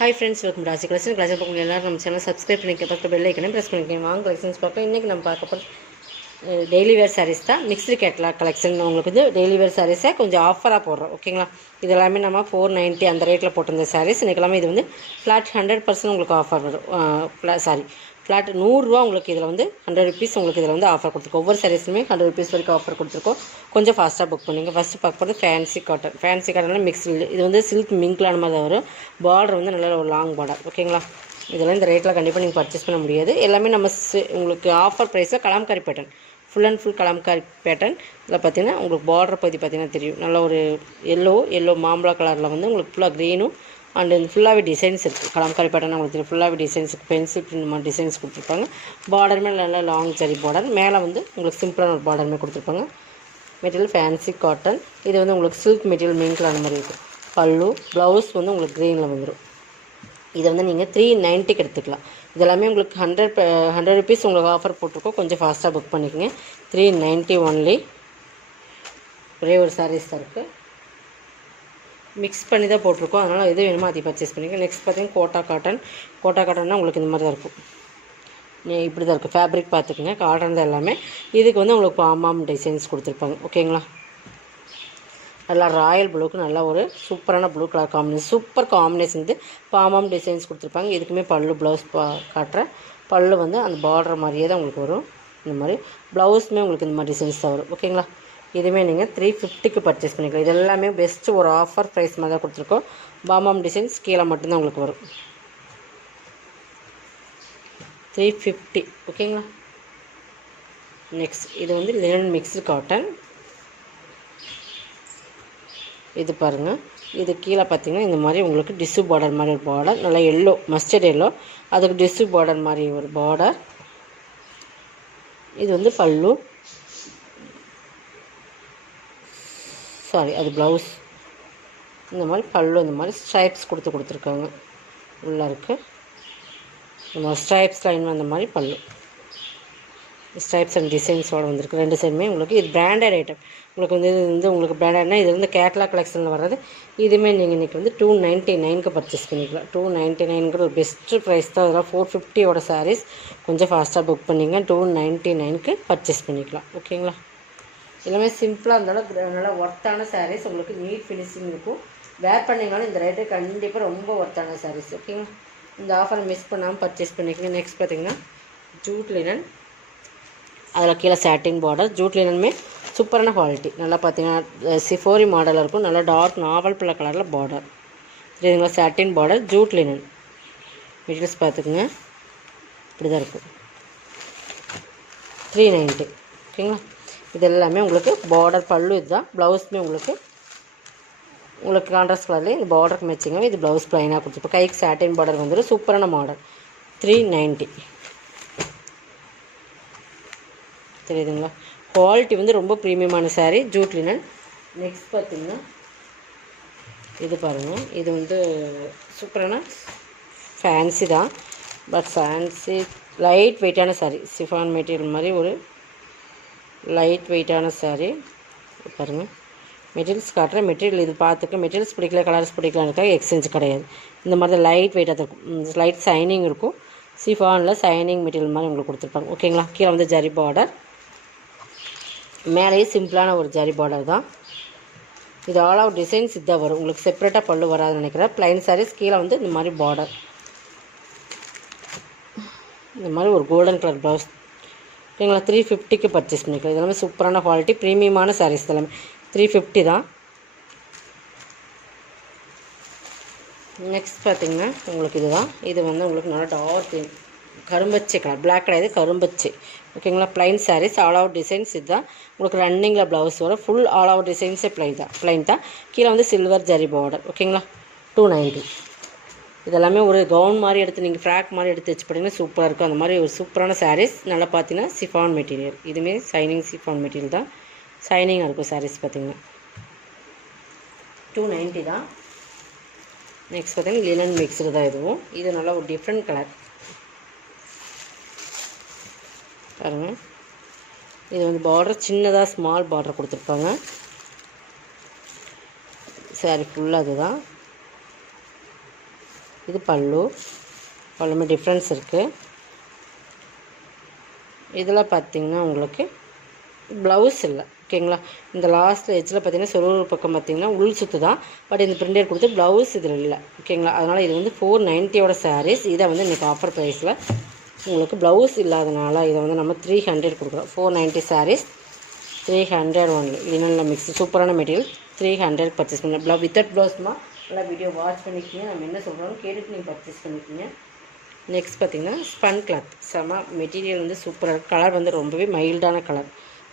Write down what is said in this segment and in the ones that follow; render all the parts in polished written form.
Hi friends, welcome ராசி collection. பார்க்கணும் எல்லாரும் நம்ம சேனல் சப்ஸ்கிரைப் பண்ணிக்க, பக்கத்தில் பெல் ஐக்கனை ப்ரெஸ் பண்ணிக்கோங்க. வாங்க கலெக்ஷன்ஸ் பார்ப்போம். இன்றைக்கி நம்ம பார்க்க போகிற டெய்லி வேர் சாரீஸ் தான். Mixed catalogue collection. உங்களுக்கு வந்து டெய்லி வேர் சாரீஸை கொஞ்சம் ஆஃபராக போடுறோம், ஓகேங்களா. இது எல்லாமே நம்ம 490 அந்த ரேட்டில் போட்டிருந்த சாரீஸ். இன்றைக்கி எல்லாமே இது வந்து ஃப்ளாட் 100% உங்களுக்கு ஆஃபர் வரும். ஃப்ளாட் 100 ரூபா உங்களுக்கு இதில் வந்து 100 ருபீஸ் உங்களுக்கு இதில் வந்து ஆஃபர் கொடுத்துருக்கோம். ஒவ்வொரு சாரீஸுமே 100 ருபீஸ் வரைக்கும் ஆஃபர் கொடுத்துருக்கோம். கொஞ்சம் ஃபாஸ்ட்டாக புக் பண்ணிங்க. ஃபஸ்ட்டு பார்க்க போகிறது ஃபேன்சி காட்டனில் மிக்ஸ்டு. இது வந்து சில்க் மிங்க்லான மாதிரி தான் வரும். பார்டர் வந்து நல்ல ஒரு லாங் பார்டர், ஓகேங்களா. இதெல்லாம் இந்த ரேட்டில் கண்டிப்பாக நீங்கள் பர்ச்சேஸ் பண்ண முடியாது. எல்லாமே நம்ம உங்களுக்கு ஆஃபர் ப்ரைஸில் kalamkari pattern, full and full kalamkari pattern. இதில் பார்த்தீங்கன்னா உங்களுக்கு பார்டர் பற்றி பார்த்தீங்கன்னா தெரியும். நல்ல ஒரு எல்லோ மாம்பழ கலரில் வந்து உங்களுக்கு ஃபுல்லாக க்ரீனும் அண்ட் இந்த ஃபுல்லாகவே டிசைன்ஸ் இருக்குது. கலாம்காரி பேட்டர்னா உங்களுக்கு தெரியும். ஃபுல்லாகவே டிசைன்ஸ் இருக்குது. பென்சில் பிரிண்ட் மாதிரி டிசைன்ஸ் கொடுத்துருப்பாங்க. பார்டருமே நல்லா லாங் ஜரி பார்டர். மேலே வந்து உங்களுக்கு சிம்பிளான ஒரு பார்டருமே கொடுத்துருப்பாங்க. Material fancy cotton. இது வந்து உங்களுக்கு சில்க் மெட்டீரியல் மிங்க்லான மாதிரி இருக்கும். பல்லு ப்ளவுஸ் வந்து உங்களுக்கு க்ரீனில் வந்துடும். இதை வந்து நீங்கள் 390க்கு எடுத்துக்கலாம். இதெல்லாமே உங்களுக்கு 100 ருபீஸ் உங்களுக்கு ஆஃபர் போட்டிருக்கோம். கொஞ்சம் ஃபாஸ்ட்டாக புக் பண்ணிக்கோங்க. 390 ஒன்லி. ஒரே ஒரு சாரீஸ் தான் இருக்குது. மிக்ஸ் பண்ணி தான் போட்டிருக்கோம். அதனால் எது வேணுமோ அதை பர்ச்சேஸ் பண்ணிக்கோங்க. நெக்ஸ்ட் பார்த்தீங்கன்னா கோட்டா காட்டன்னா உங்களுக்கு இந்த மாதிரி தான் இருக்கும். இப்படி தான் இருக்குது. ஃபேப்ரிக் பார்த்துக்குங்க. காட்டன் தான் எல்லாமே. இதுக்கு வந்து உங்களுக்கு பாமாம் டிசைன்ஸ் கொடுத்துருப்பாங்க, ஓகேங்களா. நல்லா ராயல் ப்ளூக்கு நல்லா ஒரு சூப்பரான blue colour combination, super combination வந்து பாமாம் டிசைன்ஸ் கொடுத்துருப்பாங்க. இதுக்குமே பல்லு ப்ளவுஸ் காட்டுற பல்லு வந்து அந்த பார்டர் மாதிரியே தான் உங்களுக்கு வரும். இந்த மாதிரி ப்ளவுஸுமே உங்களுக்கு இந்த மாதிரி டிசைன்ஸ் தான் வரும், ஓகேங்களா. இதுவுமே நீங்கள் 350க்கு பர்ச்சேஸ் பண்ணிக்கலாம். இது எல்லாமே பெஸ்ட்டு ஒரு ஆஃபர் ப்ரைஸ் மாதிரி தான் கொடுத்துருக்கோம். பாமாம் டிசைன்ஸ் கீழே மட்டும்தான் உங்களுக்கு வரும். 350, ஓகேங்களா. நெக்ஸ்ட் இது வந்து லினன் மிக்ஸ்டு காட்டன். இது பாருங்கள். இது கீழே பார்த்தீங்கன்னா இந்த மாதிரி உங்களுக்கு டிஷ்யூ பார்டர் மாதிரி ஒரு பார்டர், நல்லா எல்லோ மஸ்டர்ட் எல்லோ, அதுக்கு டிஷ்யூ பார்டர் மாதிரி ஒரு பார்டர். இது வந்து பல்லு, அது ப்ளவுஸ். இந்த மாதிரி பல்லு இந்த மாதிரி ஸ்ட்ரைப்ஸ் கொடுத்துருக்காங்க. உள்ளே இருக்குது இந்த மாதிரி ஸ்ட்ரைப்ஸ் லைன் அந்த மாதிரி பல்லு. ஸ்ட்ரைப்ஸ் அண்ட் டிசைன்ஸோடு வந்திருக்கு. ரெண்டு சைடுமே உங்களுக்கு இது பிராண்டட் ஐட்டம். உங்களுக்கு வந்து இது வந்து உங்களுக்கு பிராண்டட்னா இது வந்து கேட்லாக் கலெக்ஷனில் வர்றது. இதுவுமே நீங்கள் இன்றைக்கி வந்து 299க்கு பர்ச்சேஸ் பண்ணிக்கலாம். 299ங்கிற ஒரு பெஸ்ட்டு ப்ரைஸ் தான். அதெல்லாம் 450யோட சாரீஸ். கொஞ்சம் ஃபாஸ்ட்டாக புக் பண்ணிங்க. 299க்கு பர்ச்சேஸ் பண்ணிக்கலாம், ஓகேங்களா. எல்லாமே சிம்பிளாக இருந்தாலும் நல்லா ஒர்த்தான சாரீஸ். உங்களுக்கு நீட் ஃபினிஷிங் இருக்கும். வேர் பண்ணிங்கனாலும் இந்த ரேட்டு கண்டிப்பாக ரொம்ப ஒர்த்தான சாரீஸ், ஓகேங்களா. இந்த ஆஃபரை மிஸ் பண்ணாமல் பர்ச்சேஸ் பண்ணிக்கோங்க. நெக்ஸ்ட் பார்த்திங்கன்னா ஜூட் லினன். அதில் கீழே சாட்டின் பார்டர். ஜூட் லினனுமே சூப்பரான குவாலிட்டி. நல்லா பார்த்தீங்கன்னா சிஃபோரி மாடலில் இருக்கும். நல்லா டார்க் நாவல் பிள்ளை கலரில் பார்டர் தெரியுதுங்களா. சாட்டின் பார்டர் ஜூட் லினன். மெட்டீரியல்ஸ் பார்த்துக்குங்க. இப்படி தான் இருக்கும். 390, ஓகேங்களா. இது எல்லாமே உங்களுக்கு பார்டர் பல்லு. இதுதான் ப்ளவுஸுமே உங்களுக்கு கான்ட்ராஸ்ட் கலர்லேயே இந்த பார்டருக்கு மேட்சிங்காக இது ப்ளவுஸ் ப்ளைனாக கொடுத்துருப்போம். கைக்கு சாட்டின் பார்டர் வந்துடும். சூப்பரான மாடல். 390 தெரியுதுங்களா. குவாலிட்டி வந்து ரொம்ப ப்ரீமியமான சாரீ ஜூட் லினன். நெக்ஸ்ட் பார்த்திங்கன்னா இது பாருங்கள். இது வந்து சூப்பரான ஃபேன்சி தான். பட் ஃபேன்சி லைட் வெயிட்டான சாரீ. சிஃபான் மெட்டீரியல் மாதிரி ஒரு லைட் வெயிட்டான சாரீ பாருங்கள். மெட்டீரியல்ஸ் காட்டுற மெட்டீரியல் இது பார்த்துக்க. மெட்டீரியல்ஸ் பிடிக்கல, கலர்ஸ் பிடிக்கலான்னு எக்ஸ்சேஞ்ச் கிடையாது. இந்த மாதிரி தான் லைட் வெயிட்டாக இருக்கும். லைட் சைனிங் இருக்கும். சிஃபானில் சைனிங் மெட்டீரியல் மாதிரி உங்களுக்கு கொடுத்துருப்பாங்க, ஓகேங்களா. கீழே வந்து ஜரி பார்டர், மேலேயே சிம்பிளான ஒரு ஜரி பார்டர் தான். இது ஆல் அவுட் டிசைன்ஸ் இதாக வரும். உங்களுக்கு செப்பரேட்டாக பல்லு வராதுன்னு நினைக்கிறேன். ப்ளைன் சாரீஸ். கீழே வந்து இந்த மாதிரி பார்டர், இந்த மாதிரி ஒரு கோல்டன் கலர் ப்ளவுஸ், ஓகேங்களா. 350க்கு பர்ச்சேஸ் பண்ணிக்கலாம். இதெல்லாமே சூப்பரான குவாலிட்டி ப்ரீமியமான சாரீஸ். இதெல்லாமே 350 தான். நெக்ஸ்ட் பார்த்திங்கன்னா உங்களுக்கு இதுதான். இது வந்து உங்களுக்கு நல்லா டார்க் கரும்பச்சை கலர், பிளாக் கிடையாது, கரும்பச்சை, ஓகேங்களா. Plain saris. All out designs இதுதான். உங்களுக்கு ரன்னிங்கில் ப்ளவுஸ் வரும். ஃபுல் ஆல் அவுட் டிசைன்ஸே ப்ளைன் தான். கீழே வந்து சில்வர் ஜரி பார்டர், ஓகேங்களா. 290. இதெல்லாமே ஒரு கவுன் மாதிரி எடுத்து நீங்கள் ஃப்ராக் மாதிரி எடுத்து வச்சு போட்டிங்கன்னா சூப்பராக இருக்கும். அந்த மாதிரி ஒரு சூப்பரான சாரீஸ். நல்லா பார்த்தீங்கன்னா சிஃபான் மெட்டீரியல். இதுவுமே சைனிங் சிஃபான் மெட்டீரியல் தான். சைனிங்காக இருக்கும் சாரீஸ் பார்த்திங்கன்னா. 290 தான். நெக்ஸ்ட் பார்த்தீங்கன்னா லினன் மிக்ஸ்டு தான் இதுவும். இது நல்லா ஒரு டிஃப்ரெண்ட் கலர் பாருங்கள். இது வந்து பார்டர் சின்னதாக ஸ்மால் பார்டர் கொடுத்துருப்பாங்க. சாரி ஃபுல்லாக அதுதான். இது பல்லு. பல்லுமே டிஃப்ரென்ஸ் இருக்குது. இதில் பார்த்திங்கன்னா உங்களுக்கு ப்ளவுஸ் இல்லை. ஓகேங்களா. இந்த லாஸ்ட் எட்ஜில் பார்த்திங்கன்னா சொருவு பக்கம் பார்த்திங்கன்னா உள் சுற்று தான். பட் இந்த பிரிண்டட் கொடுத்து ப்ளவுஸ் இதில் இல்லை. ஓகேங்களா. அதனால் இது வந்து 490 சாரீஸ். இதை வந்து இன்றைக்கி ஆஃபர் ப்ரைஸில் உங்களுக்கு ப்ளவுஸ் இல்லாதனால இதை வந்து நம்ம 300 கொடுக்குறோம். 490 சாரீஸ் 300 ஒன்லி. லினனில் மிக்ஸ் சூப்பரான மெட்டீரியல். 300 பர்ச்சேஸ் பண்ணி வித்தவுட் ப்ளவுஸ்மா நல்லா வீடியோ வாட்ச் பண்ணிக்கிங்க. நம்ம என்ன சொல்கிறோம் கேட்டுட்டு நீங்கள் பர்ச்சேஸ் பண்ணிக்கிங்க. நெக்ஸ்ட் பார்த்திங்கன்னா ஸ்பன் கிளாத். செம மெட்டீரியல் வந்து சூப்பராக இருக்குது. கலர் வந்து ரொம்பவே மைல்டான கலர்.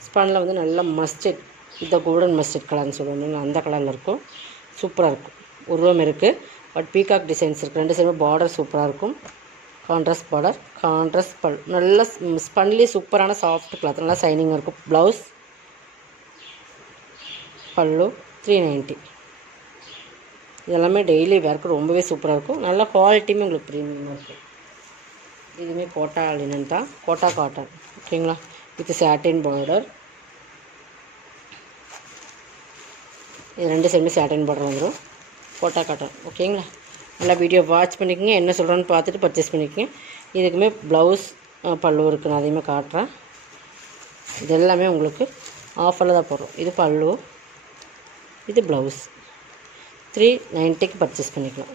ஸ்பனில் வந்து நல்லா மஸ்டர்ட், இந்த கோல்டன் மஸ்டர்ட் கலர்னு சொல்லுவாங்க, அந்த கலரில் இருக்கும். சூப்பராக இருக்கும். உருவம் இருக்குது. பட் பீகாக் டிசைன்ஸ் இருக்குது. 2 சைடுமே பார்டர் சூப்பராக இருக்கும். கான்ட்ராஸ்ட் பார்டர், கான்ட்ராஸ்ட் பல். நல்ல ஸ்பன்லேயே சூப்பரான சாஃப்ட் கிளாத், நல்லா சைனிங்காக இருக்கும். ப்ளவுஸ், பல்லு 390. இதெல்லாமே டெய்லி வேர்க்கு ரொம்பவே சூப்பராக இருக்கும். நல்ல குவாலிட்டியுமே உங்களுக்கு ப்ரீமியமாக இருக்கும். இதுவுமே கோட்டா லினன் தான், கோட்டா காட்டன். ஓகேங்களா. With satin border. இது 2 சைடுமே சாட்டின் பார்டர் வந்துடும். கோட்டா காட்டன். ஓகேங்களா. நல்லா வீடியோ வாட்ச் பண்ணிக்கோங்க. என்ன சொல்கிறேன்னு பார்த்துட்டு பர்ச்சேஸ் பண்ணிக்கோங்க. இதுக்குமே ப்ளவுஸ் பல்லு இருக்குது. நான் அதையுமே காட்டுறேன். இது எல்லாமே உங்களுக்கு ஆஃபரில் தான் போடுறோம். இது பல்லு, இது ப்ளவுஸ். 390 பர்ச்சேஸ் பண்ணிக்கலாம்.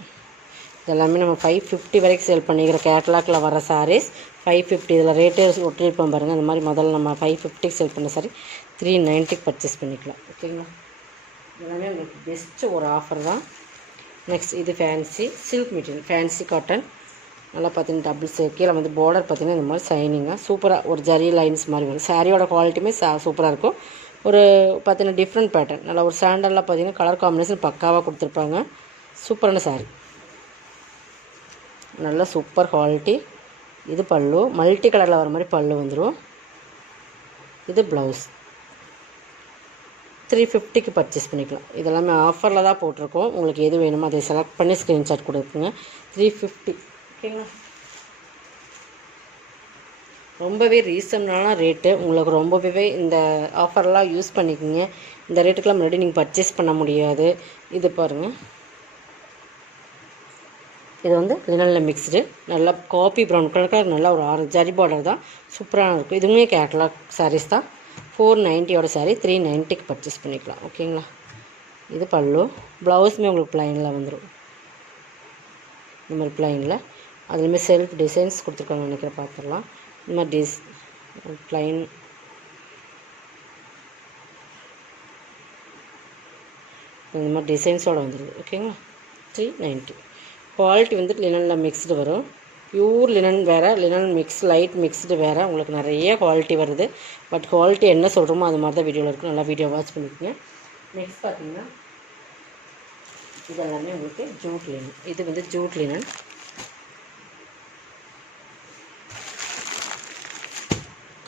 இதெல்லாமே நம்ம 550 வரைக்கும் சேல் பண்ணிக்கிற கேட்லாக்கில் வர சாரீஸ். 550 இதில் ரேட்டே ஒட்டியிருப்போம் பாருங்கள். அந்த மாதிரி முதல்ல நம்ம 550 சேல் பண்ண சாரி 390 பர்ச்சேஸ் பண்ணிக்கலாம். ஓகேங்களா. இதெல்லாமே உங்களுக்கு பெஸ்ட்டு ஒரு ஆஃபர் தான். நெக்ஸ்ட் இது fancy silk material, fancy cotton. நல்லா பார்த்தீங்கன்னா டபுள் கீழே வந்து பார்டர் பார்த்திங்கன்னா இந்த மாதிரி சைனிங்காக சூப்பராக ஒரு ஜரி லைன்ஸ் மாதிரி வரும். சாரியோட குவாலிட்டியுமே சூப்பராக இருக்கும். ஒரு பார்த்தீங்கன்னா டிஃப்ரெண்ட் பேட்டர்ன். நல்லா ஒரு சாண்டலில் பார்த்தீங்கன்னா கலர் காம்பினேஷன் பக்காவாக கொடுத்துருப்பாங்க. சூப்பரான சாரி, நல்ல சூப்பர் குவாலிட்டி. இது பல்லு, மல்டி கலரில் வர மாதிரி பல்லு வந்துடும். இது ப்ளவுஸ். 350 பர்ச்சேஸ் பண்ணிக்கலாம். இதெல்லாமே ஆஃபரில் தான் போட்டிருக்கோம். உங்களுக்கு எது வேணுமோ அதை செலக்ட் பண்ணி ஸ்க்ரீன்ஷாட் கொடுக்குங்க. 350. ஓகேங்களா. ரொம்பவே ரீசனான ரேட்டு. உங்களுக்கு ரொம்பவே இந்த ஆஃபர்லாம் யூஸ் பண்ணிக்கோங்க. இந்த ரேட்டுக்கெலாம் முன்னாடி நீங்கள் பர்ச்சேஸ் பண்ண முடியாது. இது பாருங்கள், இது வந்து லினனில் மிக்ஸ்டு. நல்லா காப்பி ப்ரௌன் கலர், நல்லா ஒரு ஆரஞ்சு ஜரி பார்டர் தான். சூப்பராக இருக்கும். இதுவுமே கேட்லாக் சாரீஸ் தான். 490 சாரீ 390 பர்ச்சேஸ் பண்ணிக்கலாம். ஓகேங்களா. இது பல்லு. ப்ளவுஸுமே உங்களுக்கு ப்ளைனில் வந்துடும். இந்த மாதிரி ப்ளைனில் அதுலேயுமே செல்ஃப் டிசைன்ஸ் கொடுத்துருக்காங்க நினைக்கிறேன். பார்த்துடலாம். இந்த மாதிரி ப்ளைன் இந்த மாதிரி டிசைன்ஸோடு வந்துடுது. ஓகேங்களா. 390. குவாலிட்டி வந்துட்டு லினனில் மிக்ஸ்டு வரும். பியூர் லினன் வேறு, லினன் மிக்ஸ் லைட் மிக்ஸ்டு வேறு. உங்களுக்கு நிறைய குவாலிட்டி வருது. பட் குவாலிட்டி என்ன சொல்கிறோமோ அது மாதிரி தான் வீடியோவில் இருக்கும். நல்லா வீடியோ வாட்ச் பண்ணிக்கோங்க. நெக்ஸ்ட் பார்த்தீங்கன்னா இது எல்லாமே உங்களுக்கு ஜூட் லினன். இது வந்து Jude linen.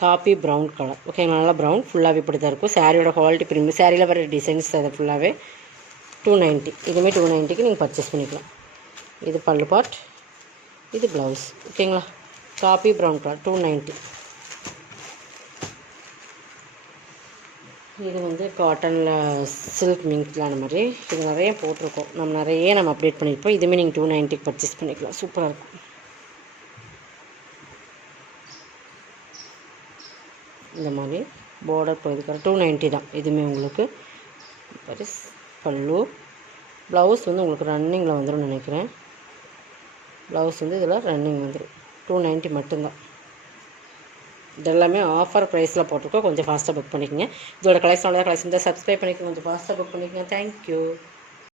Copy brown colour. Okay, நல்லா ப்ரௌன் ஃபுல்லாகவே இப்படி தான் இருக்கும். சாரியோட குவாலிட்டி ப்ரீமியம். சாரியில் வர டிசைன்ஸ் அதை ஃபுல்லாகவே 290. இதுவுமே 290 நீங்கள் பர்ச்சேஸ் பண்ணிக்கலாம். இது பல்லு பார்ட், இது ப்ளவுஸ். ஓகேங்களா. Copy brown colour 290. இது வந்து காட்டனில் சில்க் மிங்க்லான மாதிரி இது நிறைய போட்டிருக்கோம். நம்ம அப்டேட் பண்ணியிருப்போம். இதுவுமே நீங்கள் 290 பர்ச்சேஸ் பண்ணிக்கலாம். சூப்பராக இருக்கும். இந்த மாதிரி பார்டர் போயிருக்கிற 290 தான். இதுவுமே உங்களுக்கு பல்லு. ப்ளவுஸ் வந்து உங்களுக்கு ரன்னிங்கில் வந்துடும் நினைக்கிறேன். ப்ளவுஸ் வந்து இதில் ரன்னிங் வந்துடும். 290 மட்டும்தான். இதெல்லாமே ஆஃபர் ப்ரைஸில் போட்டிருக்கோம். கொஞ்சம் ஃபாஸ்ட்டாக புக் பண்ணிக்கோங்க. இதோட கலெக்ஷன் தான். கலெக்ஷன் தான் சப்ஸ்கிரைப் பண்ணிக்கோங்க. கொஞ்சம் ஃபாஸ்ட்டாக புக் பண்ணிக்கோங்க. தேங்க்யூ.